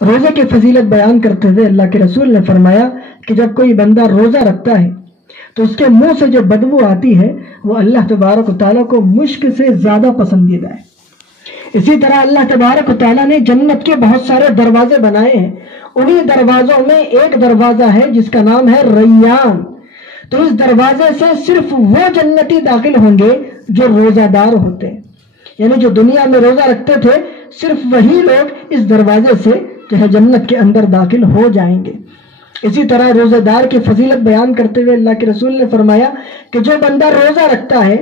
روزے کی فضیلت بیان کرتے ہوئے اللہ کے رسول نے فرمایا کہ جب کوئی بندہ روزہ رکھتا ہے تو اس کے منہ سے جو بدبو آتی ہے وہ اللہ تبارک و تعالیٰ کو مشک سے زیادہ پسندیدہ ہے۔ اسی طرح اللہ تبارک و تعالیٰ نے جنت کے بہت سارے دروازے بنائے ہیں، انہی دروازوں میں ایک دروازہ ہے جس کا نام ہے ریان۔ تو اس دروازے سے صرف وہ جنتی داخل ہوں گے جو روزہ دار ہوتے ہیں، یعنی جو دنیا میں روزہ رکھتے تھے صرف وہی لوگ اس دروازے سے جو ہے جنت کے اندر داخل ہو جائیں گے۔ اسی طرح روزہ دار کی فضیلت بیان کرتے ہوئے اللہ کے رسول نے فرمایا کہ جو بندہ روزہ رکھتا ہے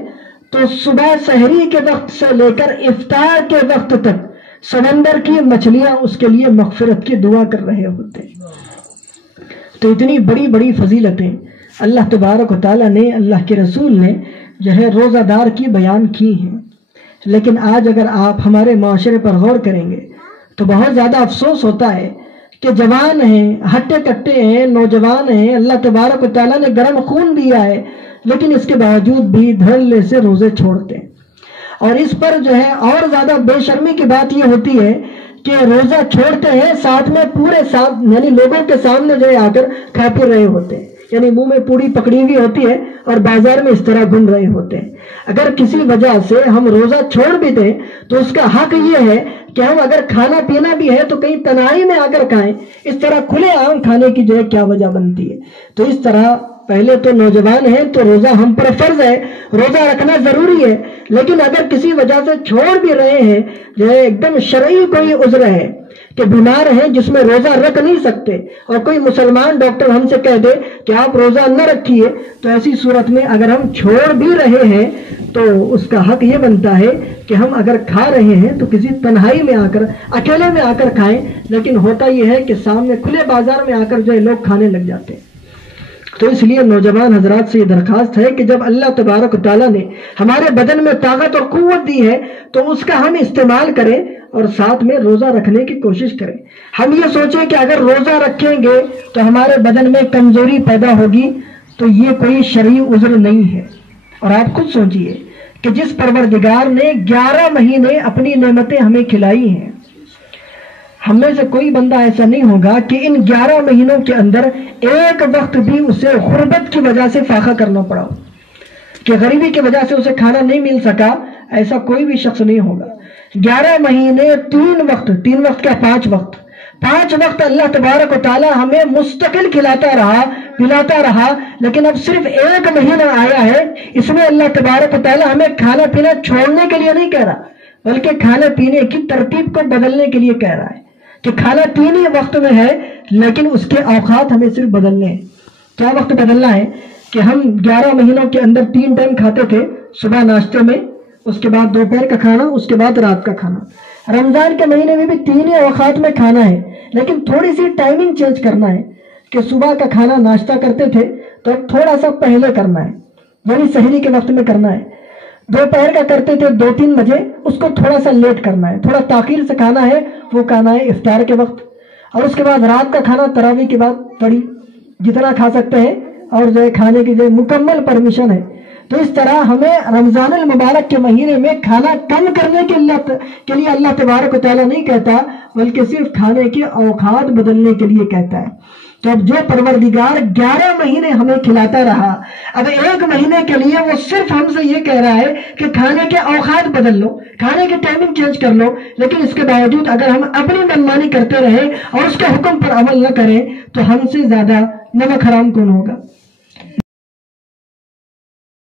تو صبح سحری کے وقت سے لے کر افطار کے وقت تک سمندر کی مچھلیاں اس کے لیے مغفرت کی دعا کر رہے ہوتے ہیں۔ تو اتنی بڑی بڑی فضیلتیں اللہ تبارک و تعالیٰ نے، اللہ کے رسول نے جو ہے روزہ دار کی بیان کی ہیں۔ لیکن آج اگر آپ ہمارے معاشرے پر غور کریں گے تو بہت زیادہ افسوس ہوتا ہے کہ جوان ہیں، ہٹے کٹے ہیں، نوجوان ہیں، اللہ تبارک و تعالیٰ نے گرم خون دیا ہے، لیکن اس کے باوجود بھی دھڑلے سے روزے چھوڑتے ہیں۔ اور اس پر جو ہے اور زیادہ بے شرمی کی بات یہ ہوتی ہے کہ روزہ چھوڑتے ہیں، ساتھ میں پورے ساتھ یعنی لوگوں کے سامنے جو ہے آ کر کھا پی رہے ہوتے ہیں، یعنی منہ میں پوڑی پکڑی ہوئی ہوتی ہے اور بازار میں اس طرح گھوم رہے ہوتے ہیں۔ اگر کسی وجہ سے ہم روزہ چھوڑ بھی دیں تو اس کا حق یہ ہے کہ ہم اگر کھانا پینا بھی ہے تو کہیں تنہائی میں آ کر کھائیں، اس طرح کھلے عام کھانے کی جو ہے کیا وجہ بنتی ہے۔ تو اس طرح پہلے تو نوجوان ہیں تو روزہ ہم پر فرض ہے، روزہ رکھنا ضروری ہے، لیکن اگر کسی وجہ سے چھوڑ بھی رہے ہیں جو ہے ایک دم شرعی کوئی عذر ہے کہ بیمار ہیں جس میں روزہ رکھ نہیں سکتے اور کوئی مسلمان ڈاکٹر ہم سے کہہ دے کہ آپ روزہ نہ رکھیے، تو ایسی صورت میں اگر ہم چھوڑ بھی رہے ہیں تو اس کا حق یہ بنتا ہے کہ ہم اگر کھا رہے ہیں تو کسی تنہائی میں آ کر اکیلے میں آ کر کھائیں۔ لیکن ہوتا یہ ہے کہ سامنے کھلے بازار میں آ کر جو ہے لوگ کھانے لگ جاتے ہیں۔ تو اس لیے نوجوان حضرات سے یہ درخواست ہے کہ جب اللہ تبارک و تعالیٰ نے ہمارے بدن میں طاقت اور قوت دی ہے تو اس کا ہم استعمال کریں اور ساتھ میں روزہ رکھنے کی کوشش کریں۔ ہم یہ سوچیں کہ اگر روزہ رکھیں گے تو ہمارے بدن میں کمزوری پیدا ہوگی، تو یہ کوئی شرعی عذر نہیں ہے۔ اور آپ خود سوچئے کہ جس پروردگار نے 11 مہینے اپنی نعمتیں ہمیں کھلائی ہیں، ہم میں سے کوئی بندہ ایسا نہیں ہوگا کہ ان 11 مہینوں کے اندر ایک وقت بھی اسے غربت کی وجہ سے فاقہ کرنا پڑا ہو، کہ غریبی کی وجہ سے اسے کھانا نہیں مل سکا، ایسا کوئی بھی شخص نہیں ہوگا۔ 11 مہینے 3 وقت کیا 5 وقت اللہ تبارک و تعالیٰ ہمیں مستقل کھلاتا رہا پلاتا رہا، لیکن اب صرف ایک مہینہ آیا ہے، اس میں اللہ تبارک و تعالیٰ ہمیں کھانا پینا چھوڑنے کے لیے نہیں کہہ رہا، بلکہ کھانے پینے کی ترتیب کو بدلنے کے لیے کہہ رہا ہے کہ کھانا 3 ہی وقت میں ہے، لیکن اس کے اوقات ہمیں صرف بدلنے ہیں۔ کیا وقت بدلنا ہے کہ ہم 11 مہینوں کے اندر 3 ٹائم کھاتے تھے، صبح ناشتے میں، اس کے بعد دوپہر کا کھانا، اس کے بعد رات کا کھانا۔ رمضان کے مہینے میں بھی 3 ہی اوقات میں کھانا ہے، لیکن تھوڑی سی ٹائمنگ چینج کرنا ہے کہ صبح کا کھانا ناشتہ کرتے تھے تو تھوڑا سا پہلے کرنا ہے، یعنی سحری کے وقت میں کرنا ہے۔ دوپہر کا کرتے تھے 2-3 بجے، اس کو تھوڑا سا لیٹ کرنا ہے، تھوڑا تاخیر سے کھانا ہے، وہ کھانا ہے افطار کے وقت۔ اور اس کے بعد رات کا کھانا تراویح کے بعد بڑی جتنا کھا سکتے ہیں، اور جو ہے کھانے کی جو مکمل پرمیشن ہے۔ تو اس طرح ہمیں رمضان المبارک کے مہینے میں کھانا کم کرنے کے لیے اللہ تبارک و تعالیٰ نہیں کہتا، بلکہ صرف کھانے کے اوقات بدلنے کے لیے کہتا ہے۔ تو اب جو پروردگار 11 مہینے ہمیں کھلاتا رہا، اب 1 مہینے کے لیے وہ صرف ہم سے یہ کہہ رہا ہے کہ کھانے کے اوقات بدل لو، کھانے کی ٹائمنگ چینج کر لو، لیکن اس کے باوجود اگر ہم اپنی منمانی کرتے رہیں اور اس کے حکم پر عمل نہ کریں تو ہم سے زیادہ نمک حرام کون ہوگا؟